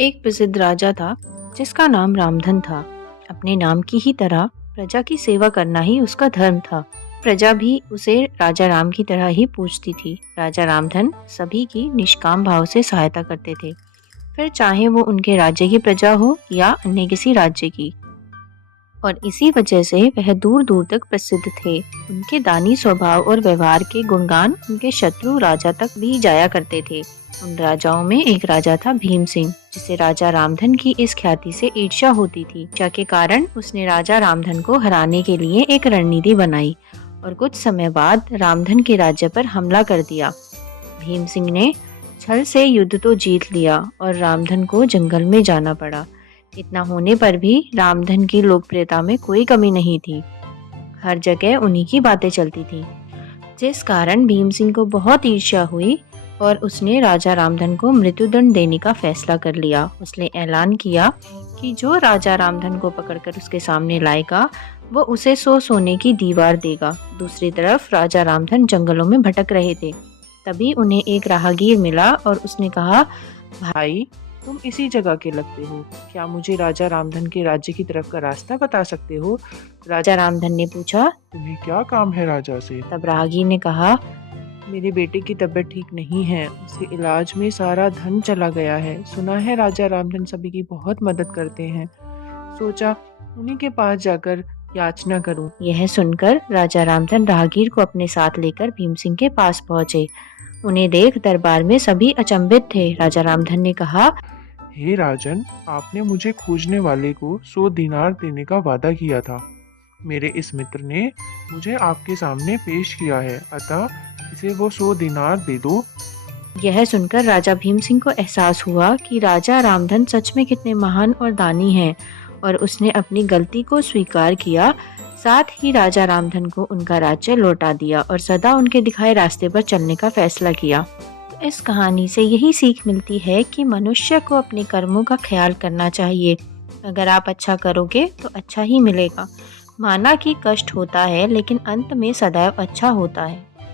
एक प्रसिद्ध राजा था जिसका नाम रामधन था। अपने नाम की ही तरह प्रजा की सेवा करना ही उसका धर्म था। प्रजा भी उसे राजा राम की तरह ही पूजती थी। राजा रामधन सभी की निष्काम भाव से सहायता करते थे, फिर चाहे वो उनके राज्य की प्रजा हो या अन्य किसी राज्य की। और इसी वजह से वह दूर दूर तक प्रसिद्ध थे। उनके दानी स्वभाव और व्यवहार के गुणगान उनके शत्रु राजा तक भी जाया करते थे। उन राजाओं में एक राजा था भीम सिंह, जिसे राजा रामधन की इस ख्याति से ईर्ष्या होती थी। ईर्ष्या के कारण उसने राजा रामधन को हराने के लिए एक रणनीति बनाई और कुछ समय बाद रामधन के राज्य पर हमला कर दिया। भीम सिंह ने छल से युद्ध तो जीत लिया और रामधन को जंगल में जाना पड़ा। इतना होने पर भी रामधन की लोकप्रियता में कोई कमी नहीं थी। हर जगह उन्हीं की बातें चलती थी, जिस कारण भीम सिंह को बहुत ईर्ष्या हुई और उसने राजा रामधन को मृत्युदंड देने का फैसला कर लिया। उसने ऐलान किया कि जो राजा रामधन को पकड़कर उसके सामने लाएगा वो उसे 100 सोने की दीवार देगा। दूसरी तरफ राजा रामधन जंगलों में भटक रहे थे। तभी उन्हें एक राहगीर मिला और उसने कहा, भाई, तुम इसी जगह के लगते हो, क्या मुझे राजा रामधन के राज्य की तरफ का रास्ता बता सकते हो? राजा रामधन ने पूछा। तुम्हें क्या काम है राजा से? तब राहगीर ने कहा, मेरे बेटे की तबीयत ठीक नहीं है, उसके इलाज में सारा धन चला गया है। सुना है राजा रामधन सभी की बहुत मदद करते हैं, सोचा उन्हीं के पास जाकर याचना करूं। यह सुनकर राजा रामधन राहगीर को अपने साथ लेकर भीम सिंह के पास पहुंचे। उन्हें देख दरबार में सभी अचंभित थे। राजा रामधन ने कहा, हे राजन, आपने मुझे खोजने वाले को 100 दिनार देने का वादा किया था। मेरे इस मित्र ने मुझे आपके सामने पेश किया है, अतः इसे वो 100 दिनार दे दो। यह सुनकर राजा भीम सिंह को एहसास हुआ कि राजा रामधन सच में कितने महान और दानी हैं और उसने अपनी गलती को स्वीकार किया। साथ ही राजा रामधन को उनका राज्य लौटा दिया और सदा उनके दिखाए रास्ते पर चलने का फैसला किया। इस कहानी से यही सीख मिलती है कि मनुष्य को अपने कर्मों का ख्याल करना चाहिए। अगर आप अच्छा करोगे तो अच्छा ही मिलेगा। माना कि कष्ट होता है, लेकिन अंत में सदैव अच्छा होता है।